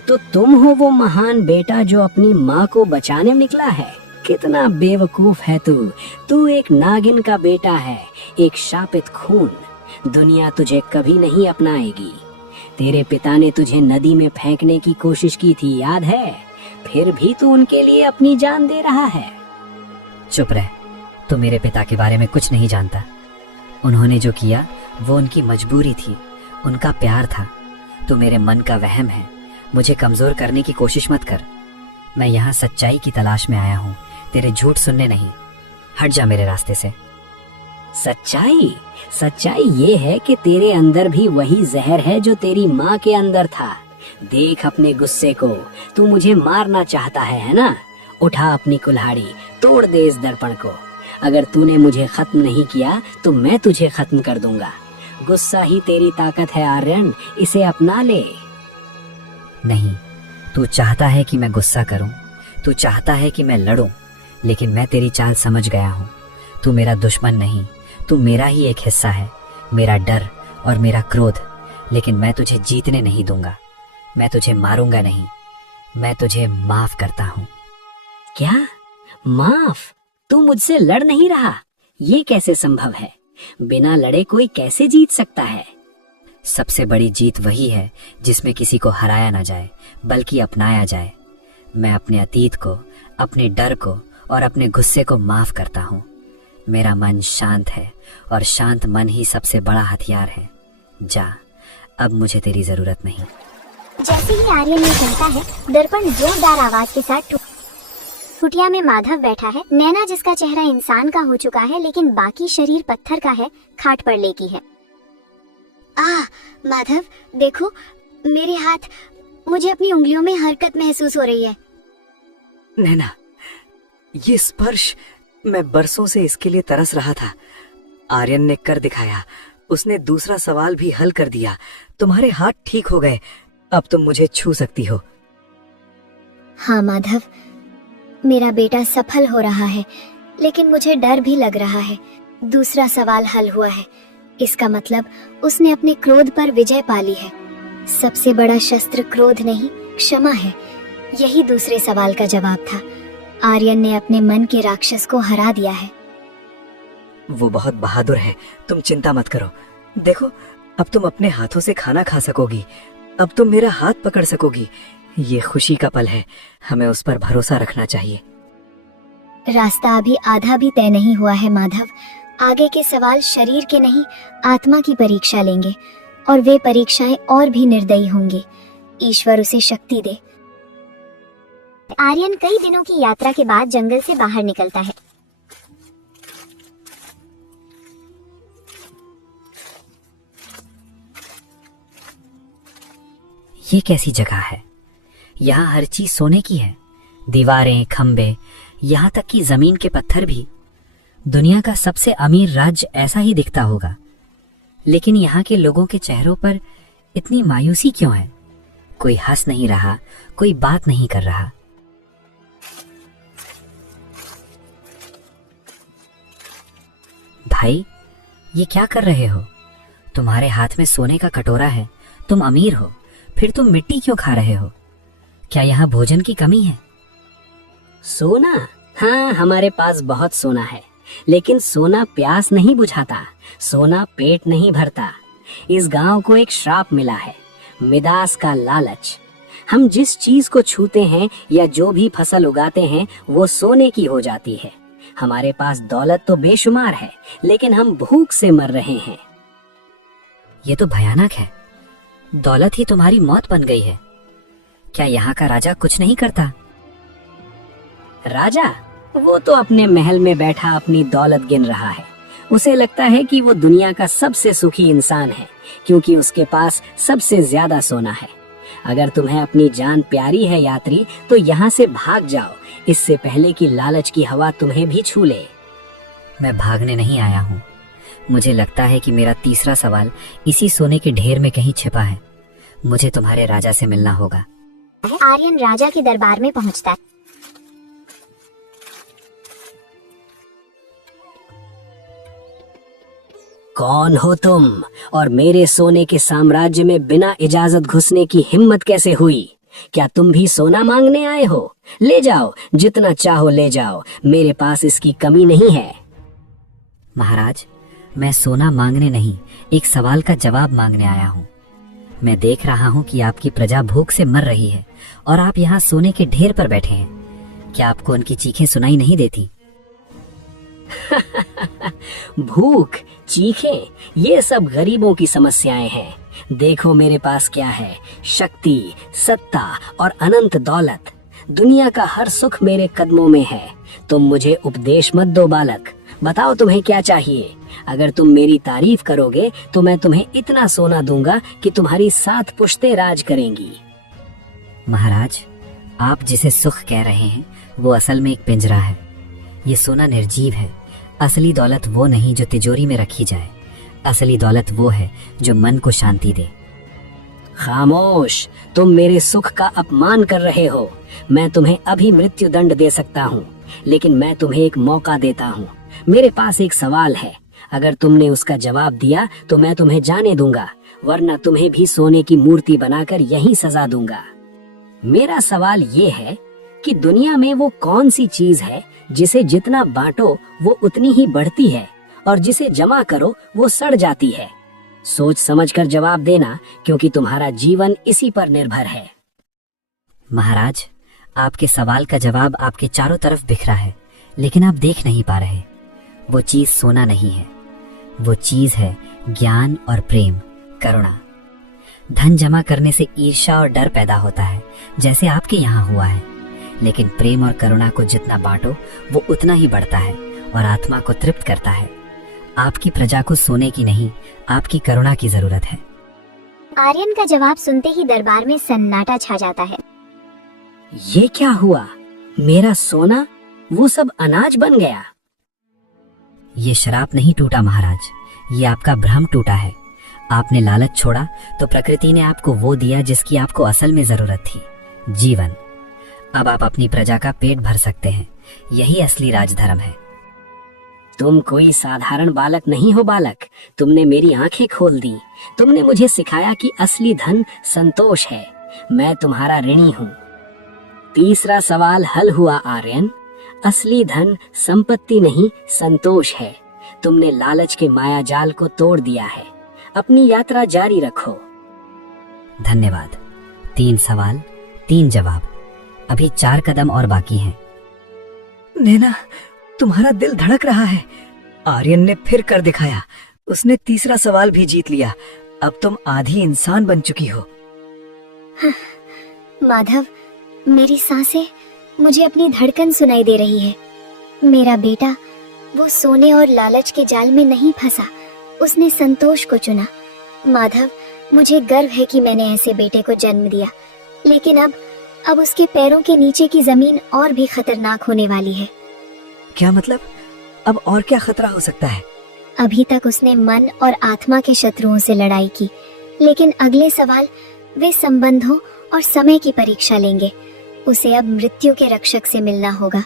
तो तुम हो वो महान बेटा जो अपनी माँ को बचाने निकला है। कितना बेवकूफ है तू। तू एक नागिन का बेटा है, एक शापित खून। दुनिया तुझे कभी नहीं अपनाएगी। तेरे पिता ने तुझे नदी में फेंकने की कोशिश की थी, याद है? फिर भी तू उनके लिए अपनी जान दे रहा है। चुप रह, तू मेरे पिता के बारे में कुछ नहीं जानता। उन्होंने जो किया वो उनकी मजबूरी थी, उनका प्यार था। तू मेरे मन का वहम है, मुझे कमजोर करने की कोशिश मत कर। मैं यहाँ सच्चाई की तलाश में आया हूँ, तेरे झूठ सुनने नहीं। हट जा मेरे रास्ते से। सच्चाई? सच्चाई ये है कि तेरे अंदर भी वही जहर है जो तेरी माँ के अंदर था। देख अपने गुस्से को, तू मुझे मारना चाहता है ना? उठा अपनी कुल्हाड़ी, तोड़ दे इस दर्पण को। अगर तूने मुझे खत्म नहीं किया तो मैं तुझे खत्म कर दूंगा। गुस्सा ही तेरी ताकत है आर्यन, इसे अपना ले। नहीं, तू चाहता है कि मैं गुस्सा करूं, तू चाहता है कि मैं लड़ूं, लेकिन मैं तेरी चाल समझ गया हूं। तू मेरा दुश्मन नहीं, तू मेरा ही एक हिस्सा है, मेरा डर और मेरा क्रोध। लेकिन मैं तुझे जीतने नहीं दूंगा, मैं तुझे मारूंगा नहीं, मैं तुझे माफ करता हूं। क्या? माफ? तू मुझसे लड़ नहीं रहा? ये कैसे संभव है? बिना लड़े कोई कैसे जीत सकता है? सबसे बड़ी जीत वही है जिसमें किसी को हराया ना जाए, बल्कि अपनाया जाए। मैं अपने अतीत को, अपने डर को और अपने गुस्से को माफ करता हूँ। मेरा मन शांत है और शांत मन ही सबसे बड़ा हथियार है। जा, अब मुझे तेरी जरूरत नहीं। जैसे ही आर्यन ये कहता है, दर्पण जोरदार आवाज के साथ कुटिया में माधव बैठा है। नैना, जिसका चेहरा इंसान का हो चुका है लेकिन बाकी शरीर पत्थर का है, खाट पर लेटी है। माधव, देखो मेरे हाथ, मुझे अपनी उंगलियों में हरकत महसूस हो रही है। नैना, ये स्पर्श, मैं बरसों से इसके लिए तरस रहा था। आर्यन ने कर दिखाया, उसने दूसरा सवाल भी हल कर दिया। तुम्हारे हाथ ठीक हो गए, अब तुम मुझे छू सकती हो। हाँ माधव, मेरा बेटा सफल हो रहा है, लेकिन मुझे डर भी लग रहा है। दूसरा सवाल हल हुआ है, इसका मतलब उसने अपने क्रोध पर विजय पा ली है। सबसे बड़ा शस्त्र क्रोध नहीं, क्षमा है। यही दूसरे सवाल का जवाब था। आर्यन ने अपने मन के राक्षस को हरा दिया है। वो बहुत बहादुर है, तुम चिंता मत करो। देखो, अब तुम अपने हाथों से खाना खा सकोगी, अब तुम मेरा हाथ पकड़ सकोगी। ये खुशी का पल है, हमें उस पर भरोसा रखना चाहिए। रास्ता अभी आधा भी तय नहीं हुआ है माधव। आगे के सवाल शरीर के नहीं, आत्मा की परीक्षा लेंगे, और वे परीक्षाएं और भी निर्दयी होंगी। ईश्वर उसे शक्ति दे। आर्यन कई दिनों की यात्रा के बाद जंगल से बाहर निकलता है। ये कैसी जगह है? यहाँ हर चीज सोने की है, दीवारें, खंबे, यहाँ तक कि जमीन के पत्थर भी। दुनिया का सबसे अमीर राज्य ऐसा ही दिखता होगा, लेकिन यहाँ के लोगों के चेहरों पर इतनी मायूसी क्यों है? कोई हंस नहीं रहा, कोई बात नहीं कर रहा। भाई, ये क्या कर रहे हो? तुम्हारे हाथ में सोने का कटोरा है, तुम अमीर हो, फिर तुम मिट्टी क्यों खा रहे हो? क्या यहाँ भोजन की कमी है? सोना? हाँ, हमारे पास बहुत सोना है, लेकिन सोना प्यास नहीं बुझाता, सोना पेट नहीं भरता। इस गांव को एक श्राप मिला है, मिदास का लालच। हम जिस चीज को छूते हैं या जो भी फसल उगाते हैं वो सोने की हो जाती है। हमारे पास दौलत तो बेशुमार है, लेकिन हम भूख से मर रहे हैं। ये तो भयानक है। दौलत ही तुम्हारी मौत बन गई है। क्या यहाँ का राजा कुछ नहीं करता? राजा? वो तो अपने महल में बैठा अपनी दौलत गिन रहा है। उसे लगता है कि वो दुनिया का सबसे सुखी इंसान है, क्योंकि उसके पास सबसे ज्यादा सोना है। अगर तुम्हें अपनी जान प्यारी है यात्री, तो यहाँ से भाग जाओ, इससे पहले कि लालच की हवा तुम्हें भी छू ले। मैं भागने नहीं आया हूँ। मुझे लगता है कि मेरा तीसरा सवाल इसी सोने के ढेर में कहीं छिपा है। मुझे तुम्हारे राजा से मिलना होगा। आर्यन राजा के दरबार में पहुंचता है। कौन हो तुम, और मेरे सोने के साम्राज्य में बिना इजाजत घुसने की हिम्मत कैसे हुई? क्या तुम भी सोना मांगने आए हो? ले जाओ, जितना चाहो ले जाओ, मेरे पास इसकी कमी नहीं है। महाराज, मैं सोना मांगने नहीं, एक सवाल का जवाब मांगने आया हूँ। मैं देख रहा हूँ कि आपकी प्रजा भूख से मर रही है और आप यहाँ सोने के ढेर पर बैठे हैं। क्या आपको उनकी चीखें सुनाई नहीं देती? भूख, चीखें, ये सब गरीबों की समस्याएं हैं। देखो मेरे पास क्या है, शक्ति, सत्ता और अनंत दौलत। दुनिया का हर सुख मेरे कदमों में है। तुम मुझे उपदेश मत दो बालक, बताओ तुम्हें क्या चाहिए। अगर तुम मेरी तारीफ करोगे तो मैं तुम्हें इतना सोना दूंगा कि तुम्हारी 7 पुश्तें राज करेंगी। महाराज, आप जिसे सुख कह रहे हैं वो असल में एक पिंजरा है। ये सोना निर्जीव है। असली दौलत वो नहीं जो तिजोरी में रखी जाए। असली दौलत वो है जो मन को शांति दे। खामोश, तुम मेरे सुख का अपमान कर रहे हो। मैं तुम्हें अभी मृत्यु दंड दे सकता हूँ, लेकिन मैं तुम्हें एक मौका देता हूँ। मेरे पास एक सवाल है, अगर तुमने उसका जवाब दिया तो मैं तुम्हें जाने दूंगा, वरना तुम्हें भी सोने की मूर्ति बनाकर यहीं सजा दूंगा। मेरा सवाल ये है कि दुनिया में वो कौन सी चीज है जिसे जितना बांटो वो उतनी ही बढ़ती है, और जिसे जमा करो वो सड़ जाती है। सोच समझकर जवाब देना, क्योंकि तुम्हारा जीवन इसी पर निर्भर है। महाराज, आपके सवाल का जवाब आपके चारों तरफ बिखरा है, लेकिन आप देख नहीं पा रहे। वो चीज सोना नहीं है, वो चीज है ज्ञान और प्रेम, करुणा। धन जमा करने से ईर्ष्या और डर पैदा होता है, जैसे आपके यहाँ हुआ है, लेकिन प्रेम और करुणा को जितना बांटो वो उतना ही बढ़ता है और आत्मा को तृप्त करता है। आपकी प्रजा को सोने की नहीं, आपकी करुणा की जरूरत है। आर्यन का जवाब सुनते ही दरबार में सन्नाटा छा जाता है। ये क्या हुआ? मेरा सोना वो सब अनाज बन गया। ये शराब नहीं टूटा महाराज, ये आपका भ्रम टूटा है। आपने लालच छोड़ा तो प्रकृति ने आपको वो दिया जिसकी आपको असल में जरूरत थी, जीवन। अब आप अपनी प्रजा का पेट भर सकते हैं, यही असली राजधर्म है। तुम कोई साधारण बालक नहीं हो बालक, तुमने मेरी आंखें खोल दी। तुमने मुझे सिखाया कि असली धन संतोष है। मैं तुम्हारा ऋणी हूँ। तीसरा सवाल हल हुआ आर्यन। असली धन संपत्ति नहीं, संतोष है। तुमने लालच के माया जाल को तोड़ दिया है। अपनी यात्रा जारी रखो। धन्यवाद। 3 सवाल, 3 जवाब। अभी 4 कदम और बाकी हैं। नैना, तुम्हारा दिल धड़क रहा है। आर्यन ने फिर कर दिखाया। उसने तीसरा सवाल भी जीत लिया। अब तुम आधी इंसान बन चुकी हो। माधव, मेरी सांसें, मुझे अपनी धड़कन सुनाई दे रही है। मेरा बेटा वो सोने और लालच के जाल में नहीं फंसा, उसने संतोष को चुना। माधव, मुझे गर्व है कि मैंने ऐसे बेटे को जन्म दिया, लेकिन अब उसके पैरों के नीचे की जमीन और भी खतरनाक होने वाली है। क्या मतलब? अब और क्या खतरा हो सकता है? अभी तक उसने मन और आत्मा के शत्रुओं से लड़ाई की, लेकिन अगले सवाल वे संबंधों और समय की परीक्षा लेंगे। उसे अब मृत्यु के रक्षक से मिलना होगा,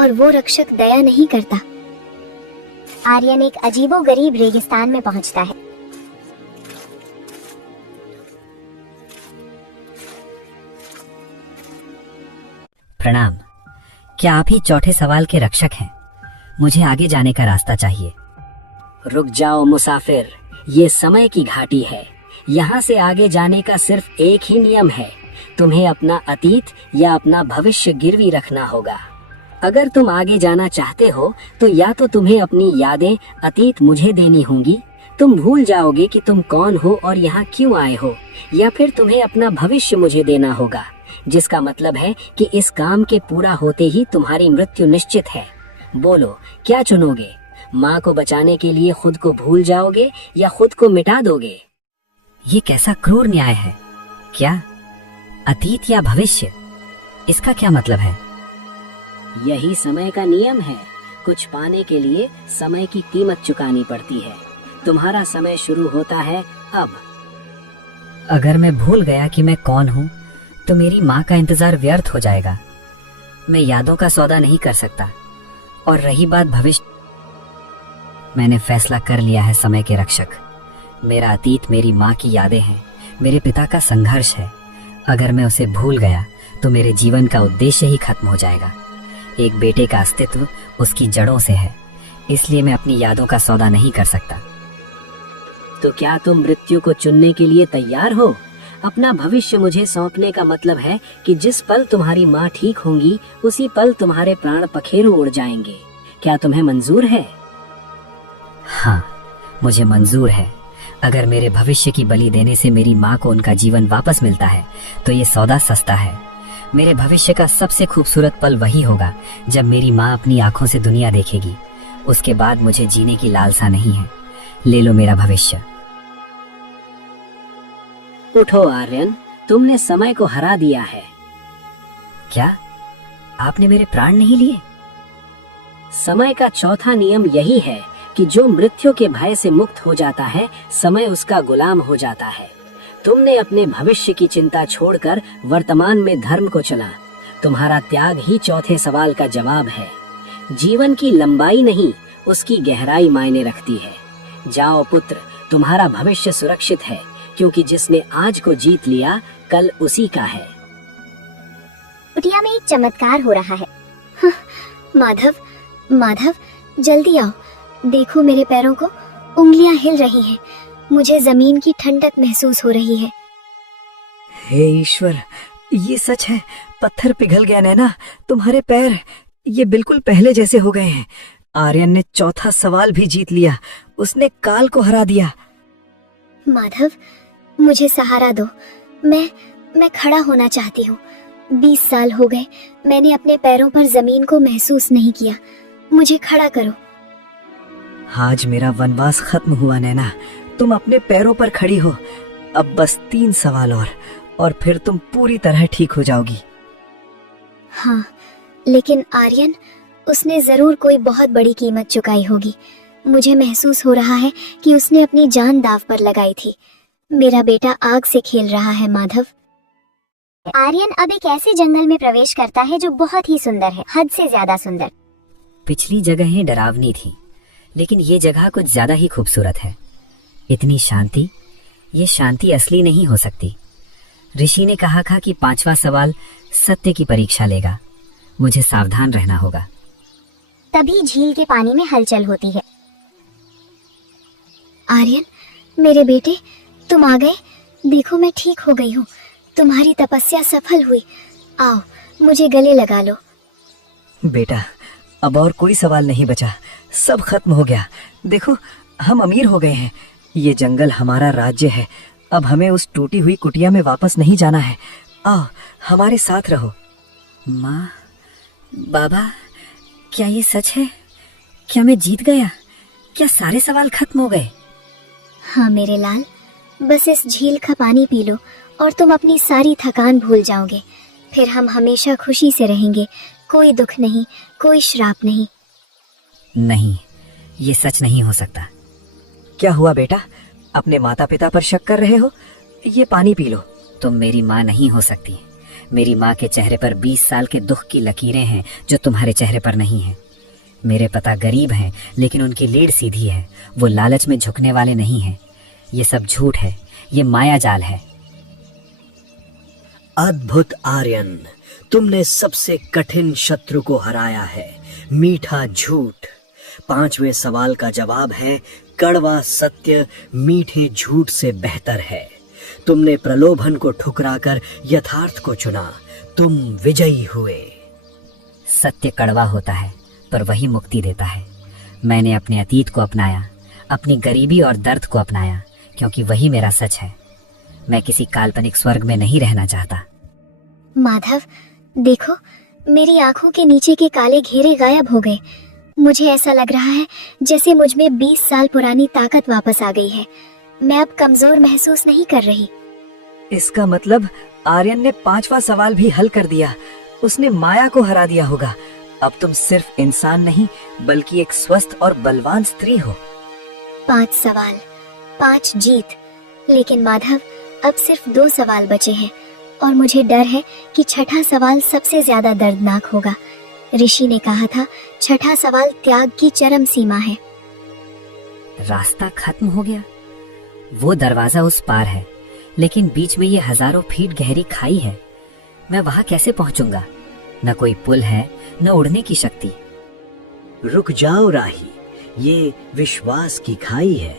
और वो रक्षक दया नहीं करता। आर्यन एक अजीबोगरीब रेगिस्तान में पहुंचता है। प्रणाम। क्या आप ही चौथे सवाल के रक्षक हैं? मुझे आगे जाने का रास्ता चाहिए। रुक जाओ मुसाफिर, ये समय की घाटी है। यहाँ से आगे जाने का सिर्फ एक ही नियम है, तुम्हें अपना अतीत या अपना भविष्य गिरवी रखना होगा। अगर तुम आगे जाना चाहते हो तो या तो तुम्हें अपनी यादें अतीत मुझे देनी होंगी, तुम भूल जाओगे कि तुम कौन हो और यहाँ क्यों आए हो, या फिर तुम्हें अपना भविष्य मुझे देना होगा। जिसका मतलब है कि इस काम के पूरा होते ही तुम्हारी मृत्यु निश्चित है। बोलो, क्या चुनोगे? माँ को बचाने के लिए खुद को भूल जाओगे या खुद को मिटा दोगे? ये कैसा क्रूर न्याय है? क्या अतीत या भविष्य? इसका क्या मतलब है? यही समय का नियम है। कुछ पाने के लिए समय की कीमत चुकानी पड़ती है। तुम्हारा समय शुरू होता है अब। अगर मैं भूल गया कि मैं कौन हूँ तो मेरी माँ का इंतजार व्यर्थ हो जाएगा। मैं यादों का सौदा नहीं कर सकता। और रही बात भविष्य, मैंने फैसला कर लिया है समय के रक्षक। मेरा अतीत मेरी माँ की यादें हैं, मेरे पिता का संघर्ष है। अगर मैं उसे भूल गया तो मेरे जीवन का उद्देश्य ही खत्म हो जाएगा। एक बेटे का अस्तित्व उसकी जड़ों से है, इसलिए मैं अपनी यादों का सौदा नहीं कर सकता। तो क्या तुम मृत्यु को चुनने के लिए तैयार हो? अपना भविष्य मुझे सौंपने का मतलब है कि जिस पल तुम्हारी माँ ठीक होंगी उसी पल तुम्हारे प्राण पखेरु उड़ जाएंगे। क्या तुम्हें मंजूर है? हाँ, मुझे मंजूर है। अगर मेरे भविष्य की बलि देने से मेरी माँ को उनका जीवन वापस मिलता है तो ये सौदा सस्ता है। मेरे भविष्य का सबसे खूबसूरत पल वही होगा जब मेरी माँ अपनी आंखों से दुनिया देखेगी। उसके बाद मुझे जीने की लालसा नहीं है। ले लो मेरा भविष्य। उठो आर्यन, तुमने समय को हरा दिया है। क्या आपने मेरे प्राण नहीं लिए? समय का चौथा नियम यही है कि जो मृत्यु के भय से मुक्त हो जाता है, समय उसका गुलाम हो जाता है। तुमने अपने भविष्य की चिंता छोड़कर वर्तमान में धर्म को चुना। तुम्हारा त्याग ही चौथे सवाल का जवाब है। जीवन की लंबाई नहीं, उसकी गहराई मायने रखती है। जाओ पुत्र, तुम्हारा भविष्य सुरक्षित है, क्योंकि जिसने आज को जीत लिया कल उसी का है। कुटिया में एक चमत्कार हो रहा है। हाँ, माधव, माधव, जल्दी आओ। देखो मेरे पैरों को, उंगलियां हिल रही हैं। मुझे जमीन की ठंडक महसूस हो रही है। हे ईश्वर, ये सच है। पत्थर पिघल गया नैना। तुम्हारे पैर ये बिल्कुल पहले जैसे हो गए हैं। आर्यन ने चौथा सवाल भी जीत लिया। उसने काल को हरा दिया। माधव, मुझे सहारा दो। मैं खड़ा होना चाहती हूँ। 20 साल हो गए, मैंने अपने पैरों पर जमीन को महसूस नहीं किया। मुझे खड़ा करो। आज मेरा वनवास खत्म हुआ नैना। तुम अपने पैरों पर खड़ी हो। अब बस 3 सवाल और फिर तुम पूरी तरह ठीक हो जाओगी। हाँ, लेकिन आर्यन, उसने जरूर कोई बहुत बड़ी कीमत चुकाई होगी। मुझे महसूस हो रहा है कि उसने अपनी जान दांव पर लगाई थी। मेरा बेटा आग से खेल रहा है माधव। आर्यन अब एक ऐसे जंगल में प्रवेश करता है जो बहुत ही सुंदर है, हद से ज्यादा सुंदर। पिछली जगहें डरावनी थी, लेकिन ये जगह कुछ ज्यादा ही खूबसूरत है। इतनी शांति, ये शांति असली नहीं हो सकती। ऋषि ने कहा था कि 5वां सवाल सत्य की परीक्षा लेगा। मुझे सावधान रहना होगा। तभी झील के पानी में हलचल होती है। आर्यन, मेरे बेटे, तुम आ गए। देखो, मैं ठीक हो गई हूँ। तुम्हारी तपस्या सफल हुई। आओ, मुझे गले लगा लो। बेटा, अब और कोई सवाल नहीं बचा। सब खत्म हो गया। देखो, हम अमीर हो गए हैं। ये जंगल हमारा राज्य है। अब हमें उस टूटी हुई कुटिया में वापस नहीं जाना है। आओ, हमारे साथ रहो। माँ, बाबा, क्या ये सच है? क्या मैं जीत गया? क्या सारे सवाल खत्म हो गए? हाँ मेरे लाल, बस इस झील का पानी पी लो और तुम अपनी सारी थकान भूल जाओगे। फिर हम हमेशा खुशी से रहेंगे। कोई दुख नहीं, कोई श्राप नहीं। नहीं, ये सच नहीं हो सकता। क्या हुआ बेटा? अपने माता पिता पर शक कर रहे हो? ये पानी पी लो। तुम मेरी माँ नहीं हो सकती। मेरी माँ के चेहरे पर 20 साल के दुख की लकीरें हैं जो तुम्हारे चेहरे पर नहीं हैं। मेरे पिता गरीब हैं, लेकिन उनकी लीड सीधी है। वो लालच में झुकने वाले नहीं हैं। ये सब झूठ है, ये माया जाल है। अद्भुत आर्यन, तुमने सबसे कठिन शत्रु को हराया है। मीठा झूठ। 5वें सवाल का जवाब है कड़वा सत्य मीठे झूठ से बेहतर है। तुमने प्रलोभन को ठुकराकर यथार्थ को चुना। तुम विजयी हुए। सत्य कड़वा होता है, पर वही मुक्ति देता है। मैंने अपने अतीत को अपनाया, अपनी गरीबी और दर्द को अपनाया, क्योंकि वही मेरा सच है। मैं किसी काल्पनिक स्वर्ग में नहीं रहना चाहता। माधव, देखो, मेरी आंखों के नीचे के काले घेरे गायब हो गए। मुझे ऐसा लग रहा है जैसे मुझ में 20 साल पुरानी ताकत वापस आ गई है। मैं अब कमजोर महसूस नहीं कर रही। इसका मतलब आर्यन ने 5वां सवाल भी हल कर दिया। उसने माया को हरा दिया होगा। अब तुम सिर्फ इंसान नहीं बल्कि एक स्वस्थ और बलवान स्त्री हो। 5 सवाल, 5 जीत। लेकिन माधव, अब सिर्फ 2 सवाल बचे हैं और मुझे डर है कि छठा सवाल सबसे ज्यादा दर्दनाक होगा। ऋषि ने कहा था छठा सवाल त्याग की चरम सीमा है। रास्ता खत्म हो गया। वो दरवाजा उस पार है, लेकिन बीच में ये हजारों फीट गहरी खाई है। मैं वहां कैसे पहुंचूंगा? न कोई पुल है, न उड़ने की शक्ति। रुक जाओ राही, ये विश्वास की खाई है।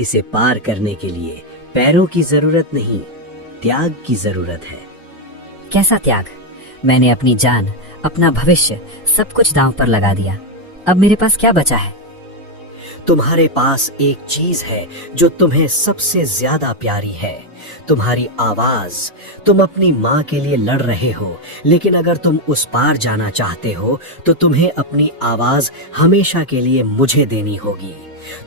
इसे पार करने के लिए पैरों की जरूरत नहीं, त्याग की जरूरत है। कैसा त्याग? मैंने अपनी जान, अपना भविष्य, सब कुछ दांव पर लगा दिया। अब मेरे पास क्या बचा है? तुम्हारे पास एक चीज है जो तुम्हें सबसे ज्यादा प्यारी है, तुम्हारी आवाज। तुम अपनी माँ के लिए लड़ रहे हो, लेकिन अगर तुम उस पार जाना चाहते हो तो तुम्हें अपनी आवाज हमेशा के लिए मुझे देनी होगी।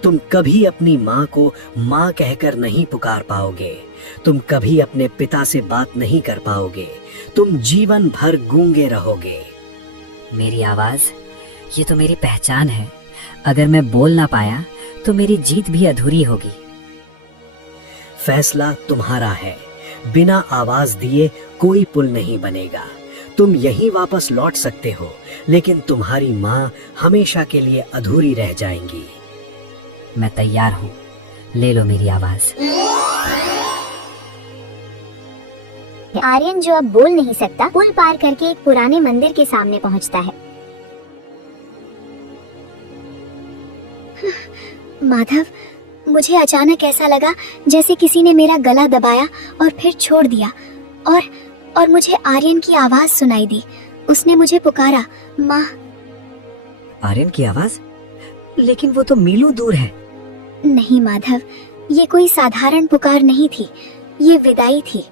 तुम कभी अपनी माँ को माँ कहकर नहीं पुकार पाओगे। तुम कभी अपने पिता से बात नहीं कर पाओगे। तुम जीवन भर गूंगे रहोगे। मेरी आवाज, ये तो मेरी पहचान है। अगर मैं बोल ना पाया तो मेरी जीत भी अधूरी होगी। फैसला तुम्हारा है। बिना आवाज दिए कोई पुल नहीं बनेगा। तुम यहीं वापस लौट सकते हो, लेकिन तुम्हारी माँ हमेशा के लिए अधूरी रह जाएंगी। मैं तैयार हूँ, ले लो मेरी आवाज। आर्यन, जो अब बोल नहीं सकता, पुल पार करके एक पुराने मंदिर के सामने पहुंचता है। माधव, मुझे अचानक ऐसा लगा जैसे किसी ने मेरा गला दबाया और फिर छोड़ दिया, और मुझे आर्यन की आवाज सुनाई दी। उसने मुझे पुकारा, माँ। आर्यन की आवाज? लेकिन वो तो मीलों दूर है। नहीं माधव, ये कोई साधारण पुकार नहीं थी, ये विदाई थी।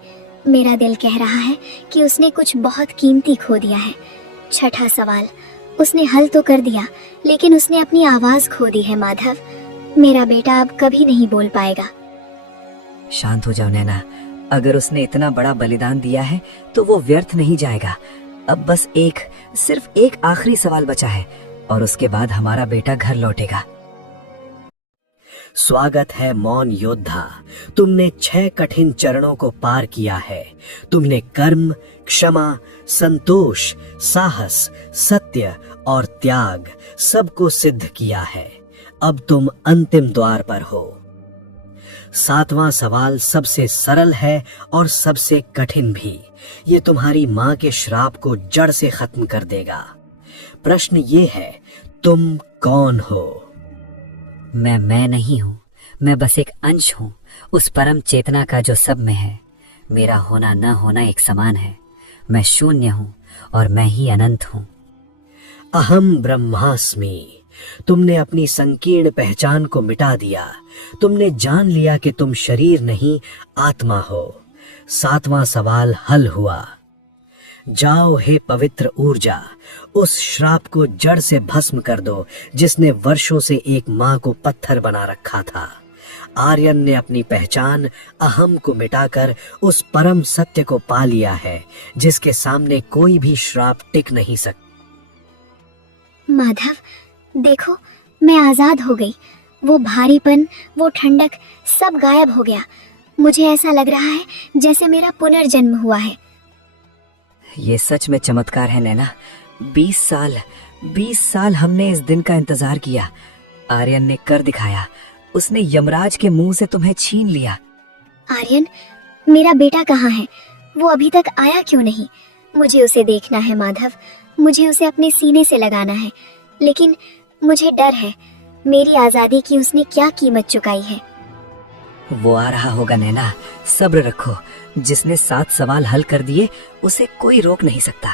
मेरा दिल कह रहा है कि उसने कुछ बहुत कीमती खो दिया है। छठा सवाल उसने हल तो कर दिया, लेकिन उसने अपनी आवाज खो दी है माधव। मेरा बेटा अब कभी नहीं बोल पाएगा। शांत हो जाओ नैना। अगर उसने इतना बड़ा बलिदान दिया है तो वो व्यर्थ नहीं जाएगा। अब बस सिर्फ एक आखिरी सवाल बचा है और उसके बाद हमारा बेटा घर लौटेगा। स्वागत है मौन योद्धा। तुमने 6 कठिन चरणों को पार किया है। तुमने कर्म, क्षमा, संतोष, साहस, सत्य और त्याग सबको सिद्ध किया है। अब तुम अंतिम द्वार पर हो। 7वां सवाल सबसे सरल है और सबसे कठिन भी। ये तुम्हारी माँ के श्राप को जड़ से खत्म कर देगा। प्रश्न ये है, तुम कौन हो? मैं नहीं हूँ। मैं बस एक अंश हूँ उस परम चेतना का जो सब में है। मेरा होना न होना एक समान है। मैं शून्य हूँ और मैं ही अनंत हूँ। अहम ब्रह्मास्मि। तुमने अपनी संकीर्ण पहचान को मिटा दिया। तुमने जान लिया कि तुम शरीर नहीं, आत्मा हो। 7वां सवाल हल हुआ। जाओ हे पवित्र ऊर्जा, उस श्राप को जड़ से भस्म कर दो जिसने वर्षों से एक माँ को पत्थर बना रखा था। आर्यन ने अपनी पहचान अहम को मिटाकर उस परम सत्य को पा लिया है जिसके सामने कोई भी श्राप टिक नहीं सकता। माधव, देखो, मैं आजाद हो गई। वो भारीपन, वो ठंडक, सब गायब हो गया। मुझे ऐसा लग रहा है जैसे मेरा पुनर्जन्म हुआ है। ये सच में चमत्कार है नैना। 20 साल हमने इस दिन का इंतजार किया। आर्यन ने कर दिखाया। उसने यमराज के मुंह से तुम्हें छीन लिया। आर्यन, मेरा बेटा कहाँ है? वो अभी तक आया क्यों नहीं? मुझे उसे देखना है माधव। मुझे उसे अपने सीने से लगाना है। लेकिन मुझे डर है, मेरी आजादी की उसने क्या कीमत चुकाई है। वो आ रहा होगा नैना, सब्र रखो। जिसने 7 सवाल हल कर दिए उसे कोई रोक नहीं सकता।